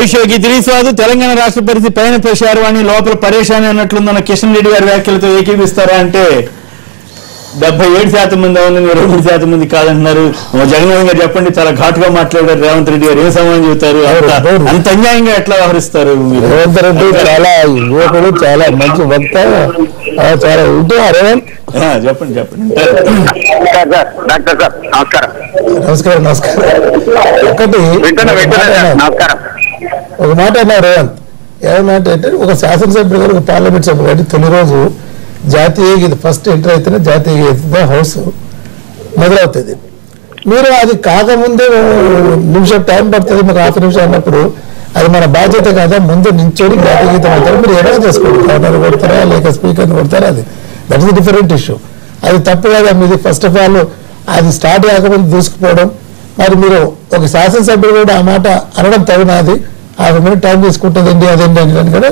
భవిష్యత్కి తెలియదు. తెలంగాణ రాష్ట్ర పరిస్థితి పైన ప్రచారం అని లోపల పరేషాని అన్నట్లుందన్న కిషన్ రెడ్డి గారి వ్యాఖ్యలతో ఏకీపిస్తారా అంటే 77% మంది అవును, 23% మంది కాదంటున్నారు. జగన్మోహన్ గారు చెప్పండి, చాలా ఘాటుగా మాట్లాడారు. రేవంత్ రెడ్డి గారు ఏం సమాధానం చెబుతారు? అంత అన్యాయంగా ఎట్లా వ్యవహరిస్తారు? రేవంత్ రెడ్డి చాలా యువకుడు, చాలా మంచి వక్త, చాలా ఉంటున్నారు. చెప్పండి చెప్పండి. నమస్కారం. ఒకటి ఒక మాట అన్నారు రేవంత్. ఏమన్నా అంటే ఒక శాసనసభ్యుడు గారు, ఒక పార్లమెంట్ సభ్యుడు గారు తొలి రోజు జాతీయ గీతం ఫస్ట్ ఎంటర్ అయితేనే జాతీయ గీతం హౌస్ మొదలవుతుంది. మీరు అది కాకముందే నిమిషం టైం పడుతుంది, మీకు 5 నిమిషం అన్నప్పుడు అది మన బాధ్యత కదా. ముందు నించోడి జాతీయ గీతం అవుతారు. మీరు ఎలా చేసుకోండి, గవర్నర్ కొడతారా లేక స్పీకర్ని కొడతారా, అది దట్ ఇస్ డిఫరెంట్ ఇష్యూ. అది తప్పు కదా మీది. ఫస్ట్ ఆఫ్ ఆల్ అది స్టార్ట్ కాకముందు దూసుకుపోవడం. మరి మీరు ఒక శాసనసభ్యుడు కూడా ఆ మాట అనడం తగినది. 5 మినిట్ టైం తీసుకుంటుందండి అదేంటి అని కదా.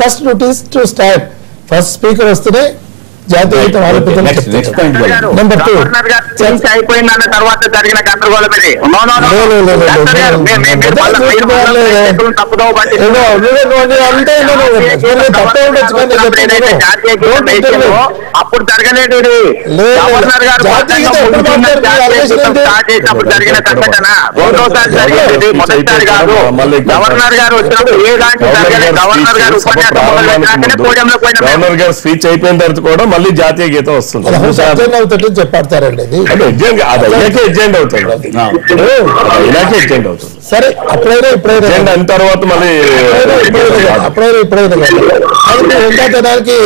First notice to start. First speaker వస్తేనే జాతీయ గీతం నెంబర్ 2 అయిపోయిందన్న తర్వాత జరిగిన గందరగోళం ఇది. అప్పుడు జరగలేదు. గవర్నర్ గారు స్టార్ట్ చేసినప్పుడు జరిగిన సంఘటన రెండోసారి జరిగేది, మొదటిసారి కాదు. గవర్నర్ గారు వచ్చినప్పుడు ఏ దాంట్లో జరగలేదు. గవర్నర్ గారు ఉపన్యాసం పోడియంలో గవర్నర్ గారు స్పీచ్ అయిపోయిన తర్వాత కూడా మళ్ళీ జాతీయ గీతం వస్తుంది. చెప్పాడతారండి సరే. అప్పుడైనా ఇప్పుడైనా అయిన తర్వాత మళ్ళీ ఇప్పుడైనా ఎంతనానికి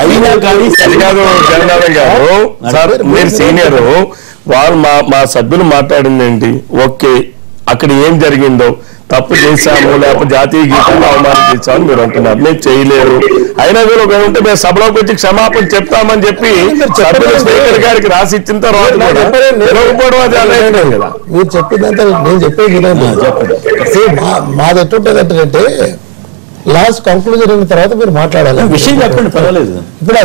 అయినా కానీ సరికాదు. జగన్నాథం గారు సార్, మీరు సీనియర్, వాళ్ళు మా సభ్యులు మాట్లాడింది ఏంటి? ఓకే, అక్కడ ఏం జరిగిందో తప్పు చేశాము, లేకపోతే జాతీయ గీతాన్ని అవమానించామని మీరు అంటున్నారు. మేము చేయలేరు. అయినా కూడా ఉంటే మేము సభలోకి వచ్చి క్షమాపణ చెప్తామని చెప్పి స్పీకర్ గారికి రాసి ఇచ్చిన తర్వాత మీరు చెప్పిందంతా నేను చెప్పేది మాది ఎట్టుంటదంటే లాస్ట్ కంక్లూజన్ అయిన తర్వాత మీరు మాట్లాడాలి. విషయం చెప్పండి, పర్వాలేదు. ఇప్పుడు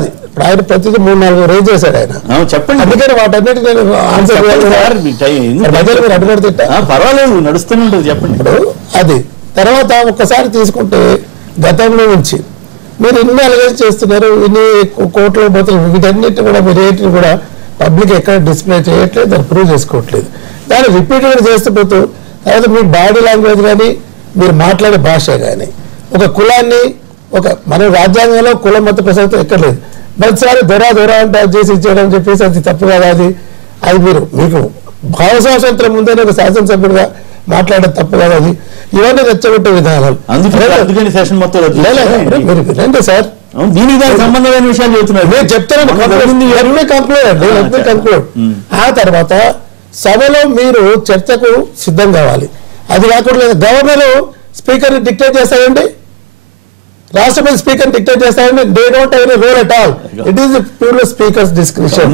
ఆయన ప్రతిదీ 3-4 రేజ్ చేశాడు ఆయన. చెప్పండి. అందుకని వాటన్నిటి నేను ఆన్సర్ అడ్డుపడితే పర్వాలేదు, నడుస్తూనే ఉంటుంది. చెప్పండి. ఇప్పుడు అది తర్వాత ఒక్కసారి తీసుకుంటే గతంలో నుంచి మీరు ఇన్ని అలగేజ్ చేస్తున్నారు, ఇన్ని కోట్లు పోతున్నారు, వీటన్నిటి కూడా మీరు ఏంటిని కూడా పబ్లిక్ ఎక్కడ డిస్ప్లే చేయట్లేదు, దాన్ని ప్రూవ్ చేసుకోవట్లేదు. దాన్ని రిపీటెడ్ చేస్తూ పోతూ తర్వాత మీ బాడీ లాంగ్వేజ్ కానీ మీరు మాట్లాడే భాష కానీ ఒక కులాన్ని మన రాజ్యాంగంలో కులం మత ప్రసక్తి ఎక్కర్లేదు. ప్రతిసారి దొర అంటే చేసి ఇచ్చేయడం చెప్పేసి అది తప్పు కదా. అది మీకు భావ స్వాతంత్రం ఉందని ఒక శాసనసభ్యుడిగా మాట్లాడే తప్పు కదా. అది ఇవన్నీ రెచ్చగొట్టే విధానాలు. అందుకని సెషన్ మొత్తం మీరు వినండి సార్, దీనికి దానికి సంబంధమైన విషయాలు చెబుతున్నారు. నేను చెప్తాను కంక్లూడ్. ఆ తర్వాత సభలో మీరు చర్చకు సిద్ధం కావాలి. అది కాకుండా గవర్నర్ స్పీకర్ని డిక్టేట్ చేస్తారండి, రాష్ట్రపతి స్పీకర్ డిక్టేట్ చేస్తారండి. They don't have any role at all. It is pure speakers description.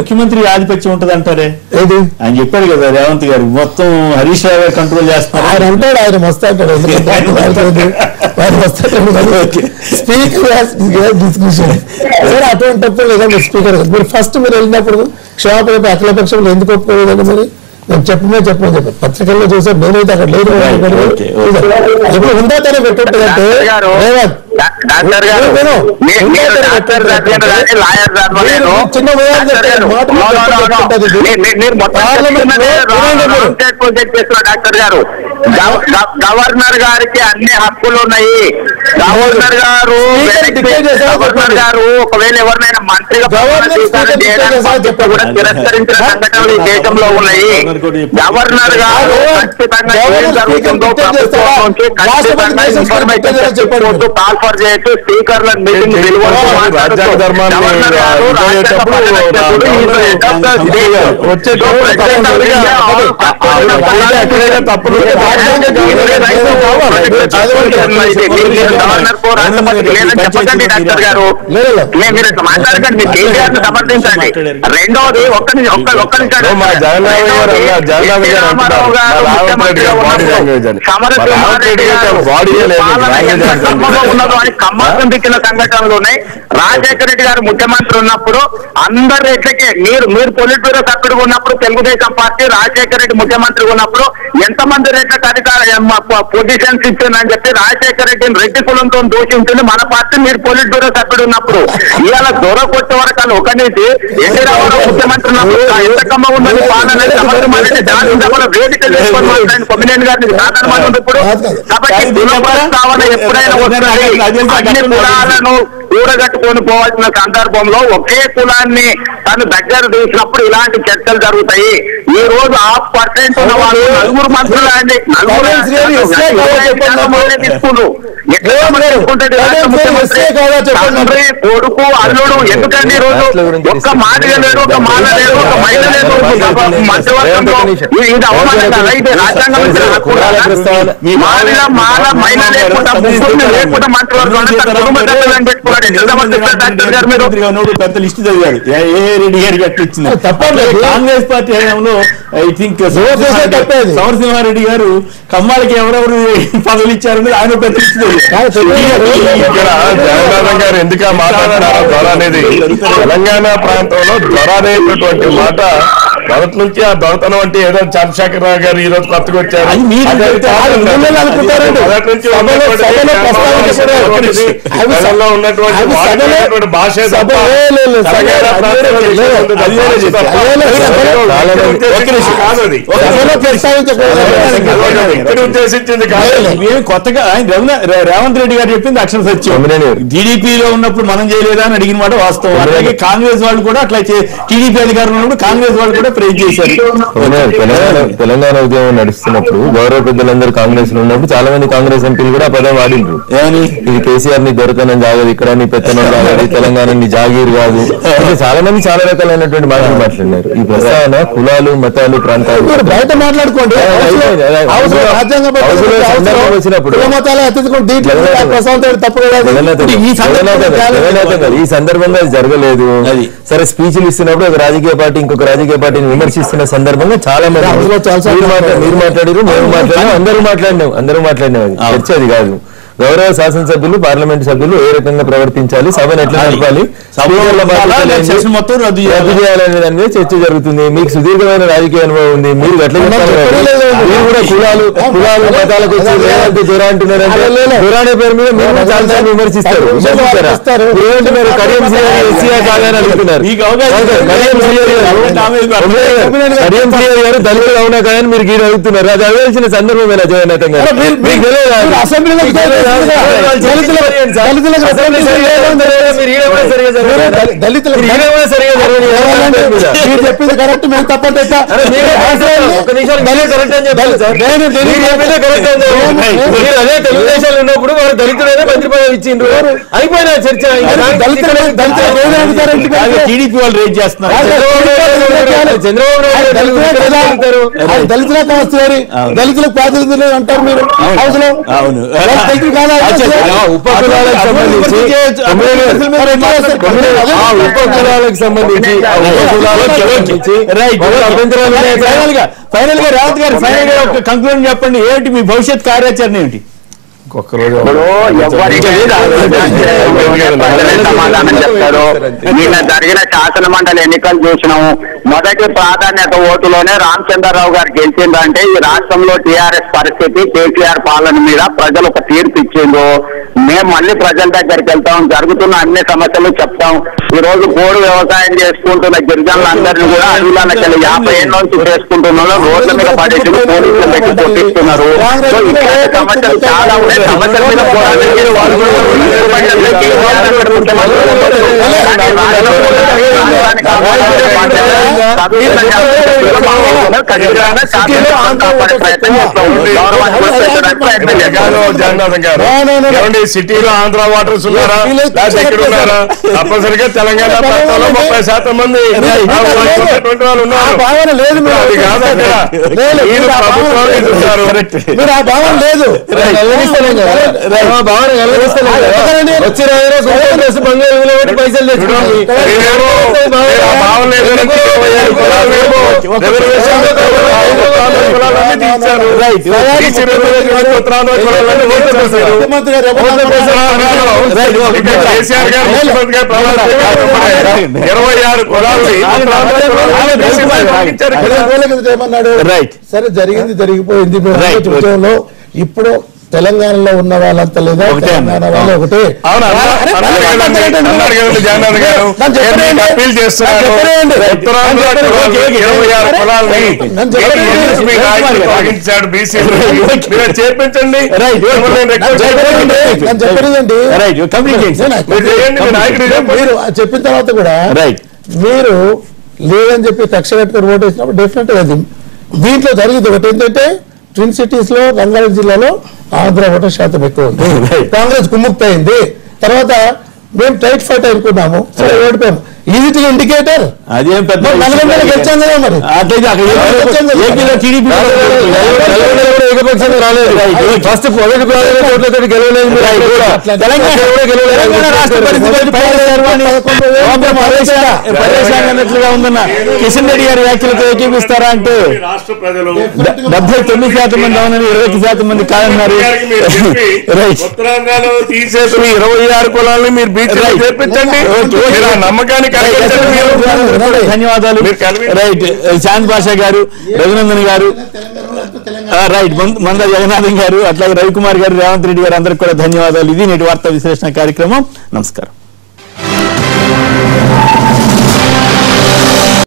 ముఖ్యమంత్రి ఆధిపత్యం ఉంటుంది అంటారే, ఏది ఆయన చెప్పాడు కదా రేవంత్ గారు, మొత్తం హరీష్ రావు గారు కంట్రోల్ చేస్తారు. ఆయన అంటాడు, ఆయన మస్తు అంటాడు. స్పీకర్ డిస్క్రిప్షన్ సరే. అటువంటిప్పుడు లేదా మీరు స్పీకర్ మీరు ఫస్ట్ మీరు వెళ్ళినప్పుడు క్షమాపణ అఖిల పక్షంలో ఎందుకు ఒప్పుకోలేదండి? మరి నేను చెప్పమని చెప్పాను. పత్రికల్లో చూసాను, నేనైతే అక్కడ లేదు. ఎప్పుడు ఉందా తనే పెట్టుంటుందంటే డాక్టర్ గారు, గవర్నర్ గారికి అన్ని హక్కులు ఉన్నాయి. గవర్నర్ గారు ఒకవేళ ఎవరినైనా మంత్రిగా కూడా తిరస్కరించిన సంఘటనలు ఈ దేశంలో ఉన్నాయి. గవర్నర్ గారు ఖచ్చితంగా ఏం జరుగుతుందో ప్రభుత్వం నుంచి ఖచ్చితంగా ఇన్ఫర్మేషన్ చెప్పుకుంటూ కాల్ఫర్ చేయొచ్చు. స్పీకర్లను మీటింగ్ తప్పులు చెప్పండి డాక్టర్ గారు, మీరు మాట్లాడకండి, కేసీఆర్ ని సమర్థించండి. రెండోది ఒక్క నిమిషం ఉన్నదో అని కమ్మకం దిక్కిన సంఘటనలోనే రాజశేఖర రెడ్డి గారు ముఖ్యమంత్రి ఉన్నప్పుడు అందరి రెట్లకే మీరు పొలిట్ బ్యూరో సభ్యుడు ఉన్నప్పుడు తెలుగుదేశం పార్టీ, రాజశేఖర రెడ్డి ముఖ్యమంత్రి ఉన్నప్పుడు ఎంతమంది రెట్లకు అధికార పొజిషన్స్ ఇచ్చిందని చెప్పి రాజశేఖర రెడ్డిని రెడ్డి కులంతో దూషించింది మన పార్టీ. మీరు పొలిట్ బ్యూరో సభ్యుడు ఉన్నప్పుడు ఇవాళ దొర కొట్టే వరకు ఒక నుంచి ఎన్టీ రామారావు ముఖ్యమంత్రి ఉన్నప్పుడు ఎంత కమ్మ ఉన్నది పాలన వేదిక చేసుకొని మాట్లాడిన కొమ్మినేని గారిని సాధారణ ఉన్నప్పుడు. కాబట్టి దురపరస్తావన ఎప్పుడైనా వస్తుంది, అన్ని కులాలను కూడగట్టుకొని పోవాల్సిన సందర్భంలో ఒకే కులాన్ని తను దగ్గర తీసినప్పుడు ఇలాంటి చర్చలు జరుగుతాయి. ఈ రోజు 1% ఉన్న వాళ్ళు 4 మంత్రులు అండి, 4 తీసుకుంటారు. తండ్రి కొడుకు అల్లుడు ఎందుకండి ఈ రోజు ఒక్క మాదిగ లేడు, ఒక మాల లేడు, ఒక మహిళ లేదు మధ్యవర్గంలో. ఇది అవమానం కదా, ఇది రాజ్యాంగం మాదిగ మాల మహిళ లేకుండా ముగ్గురిని లేకుండా మంత్రివర్గం పెట్టుకున్నాడు. పెద్ద లిస్ట్ చదివాడు ఏ రెడ్డి గారి కట్టించింది తప్పండి. కాంగ్రెస్ పార్టీ హయాంలో ఐ థింక్ సమరసింహారెడ్డి గారు కమ్మాలకి ఎవరెవరు పదవులు ఇచ్చారని ఆయన పెద్ద లిస్ట్ గారు ఎందుకు మాట్లాడుతున్నారు జ్వర అనేది. తెలంగాణ ప్రాంతంలో జ్వర అనేటటువంటి మాట మొదటి నుంచి ఆ దొరతనం అంటే ఏదో చంద్రశేఖర రావు గారు ఈ రోజు కొత్తగా వచ్చారు. ఉన్నటువంటి భాష ఉద్దేశించింది కాదు. కొత్తగా రేవంత్ రెడ్డి గారు చెప్పింది అక్షర సత్యం. టీడీపీలో ఉన్నప్పుడు మనం చేయలేదా అని అడిగిన మాట వాస్తవం. అలాగే కాంగ్రెస్ వాళ్ళు కూడా అట్లా టీడీపీ అధికారంలో ఉన్నప్పుడు కాంగ్రెస్ వాళ్ళు కూడా ప్రేజ్ చేశారు. తెలంగాణ ఉద్యమం నడుస్తున్నప్పుడు గౌరవ పెద్దలందరూ కాంగ్రెస్ లో ఉన్నప్పుడు చాలా మంది కాంగ్రెస్ ఎంపీలు కూడా ఆ పదం వాడిండ్రు. ఇది కేసీఆర్ ని దొరకనం జాగదు, ఇక్కడ నీ పెత్తనం కాదు, తెలంగాణ నీ జాగీర్ కాదు, చాలా మంది చాలా రకాలైనటువంటి మాటలు మాట్లాడినారు. ఈ ప్రస్తావన కులాలు మతాలు ప్రాంతాలు బయట మాట్లాడుకోండి, వచ్చినప్పుడు ఈ సందర్భంగా అది జరగలేదు. సరే స్పీచ్లు ఇస్తున్నప్పుడు ఒక రాజకీయ పార్టీ ఇంకొక రాజకీయ పార్టీని విమర్శిస్తున్న సందర్భంగా చాలా మంది మీరు మాట్లాడారు, మేము మాట్లాడినాం, అందరూ మాట్లాడినాం. అది చర్చ అది కాదు. గౌరవ శాసనసభ్యులు పార్లమెంట్ సభ్యులు ఏ రకంగా ప్రవర్తించాలి, సభను ఎట్లా నడపాలి, మొత్తం రద్దు చేయాలనే దాని మీద చర్చ జరుగుతుంది. మీకు సుదీర్ఘమైన రాజకీయ అనుభవం ఉంది, మీరు ఎట్లా మీరు కూడా కులాలు మతాలకు వచ్చి జ్వర అంటున్నారంటే జ్వరానే పేరు మీద మీరు చాలా విమర్శిస్తారు. కడియం శ్రీహరి ఎస్సీఆర్ కాదని అడుగుతున్నారు. కడియం శ్రీహరి గారు దళితులు అవునా కాదని మీరు గీడ అడుగుతున్నారు. అది అడగాల్సిన సందర్భం ఎలా జగన్నాథం గారు మీకు తెలియదు. అసెంబ్లీలో చెప్పింది కరెక్ట్, మేము తప్పదు. అదే తెలుగుదేశాలు ఉన్నప్పుడు వారు దళితులైనా మంత్రి పదవి ఇచ్చిండ్రు, అయిపోయిన చర్చ. టీడీపీ వాళ్ళు రేట్ చేస్తున్నారు. చంద్రబాబు నాయుడు దళితులకు వస్తున్నారు, దళితులకు ప్రాతినిధ్యం అంటారు మీరు. అవును, ఉపకులాలకు సంబంధించి ఫైనల్ గా రేవంత్ గారు ఫైనల్ గా ఒక కంక్లూజన్ చెప్పండి. ఏంటి మీ భవిష్యత్ కార్యాచరణ ఏమిటి? సమాధానం చెప్తారు. నిన్న జరిగిన శాసన మండలి ఎన్నికలు చూసినాము. మొదటి ప్రాధాన్యత ఓటులోనే రామచంద్రరావు గారు గెలిచిందంటే ఈ రాష్ట్రంలో టీఆర్ఎస్ పరిస్థితి, కేసీఆర్ పాలన మీద ప్రజలు ఒక తీర్పు ఇచ్చిండ్రు. మేము మళ్ళీ ప్రజల దగ్గరికి వెళ్తాం, జరుగుతున్న అన్ని సమస్యలు చెప్తాం. ఈ రోజు పోడు వ్యవసాయం చేసుకుంటున్న గిరిజనులందరినీ కూడా అడవులకి 50 ఏళ్ళ నుంచి చేసుకుంటున్నారు, రోడ్ల మీద పడేసి పోలీసులు పెట్టి కొట్టిస్తున్నారు. సో ఇట్లాంటి సమస్యలు చాలా ఉన్నాయి. సమస్యల మీద పోరాడాలి. సిటీలో ఆంధ్ర వాటర్స్ ఉన్నారా ఎక్కడ ఉన్నారా? తప్పనిసరిగా తెలంగాణ ప్రాంతంలో 30% మంది వాళ్ళు ఉన్నారు. అది కాదు మీరు ఆ భావన లేదు. వచ్చి పైసలు తెచ్చుకోండి. కేసీఆర్ గారు ముఖ్యమంత్రి గారు 26 కులాలు ఏమన్నాడు? సరే జరిగింది జరిగిపోయింది. ఇప్పుడు తెలంగాణలో ఉన్న వాళ్ళంతా లేదా తెలంగాణ వాళ్ళు ఒకటే అప్పీల్ చేస్తున్నారు. చేర్పించండి. మీరు చెప్పిన తర్వాత కూడా మీరు లేదని చెప్పి కక్ష కట్టుకుని ఓటు వేసినప్పుడు డెఫినెట్ గా దీంట్లో జరిగింది ఒకటి ఏంటంటే ట్విన్ సిటీస్ లో రంగారెడ్డి జిల్లాలో ఆంధ్ర ఓటర్ శాతం ఎక్కువ ఉంది. కాంగ్రెస్ కుమ్ముక్త అయింది. తర్వాత మేము టైట్ ఫైట్ అనుకున్నాము, సరే ఓడిపోయాము. ఇది ఇండికేటర్. అదేం పెద్ద గెలిచాం కదా మరి. ఏకపక్షంగా రాలేదు. ఫస్ట్ పొలిటికల్ ఓట్లతో గెలవలేదు. పరేషాన్నట్లుగా ఉందన్న కిషన్ రెడ్డి గారి వ్యాఖ్యలతో ఏకీపిస్తారా అంటే 79% మంది అవునని 20% మంది కాదన్నారు. ఉత్తరాంధ్రలో తీసేసి 26 కులాలని మీరు బీచ్ చేర్పించండి. నమ్మకానికి ధన్యవాదాలు. రైట్ శాంత్ భాషా గారు, రఘునందన్ గారు, రైట్ మంద జగన్నాథం గారు, అట్లాగే రవికుమార్ గారు, రేవంత్ రెడ్డి గారు అందరికి కూడా ధన్యవాదాలు. ఇది నేటి వార్తా విశ్లేషణ కార్యక్రమం. నమస్కారం.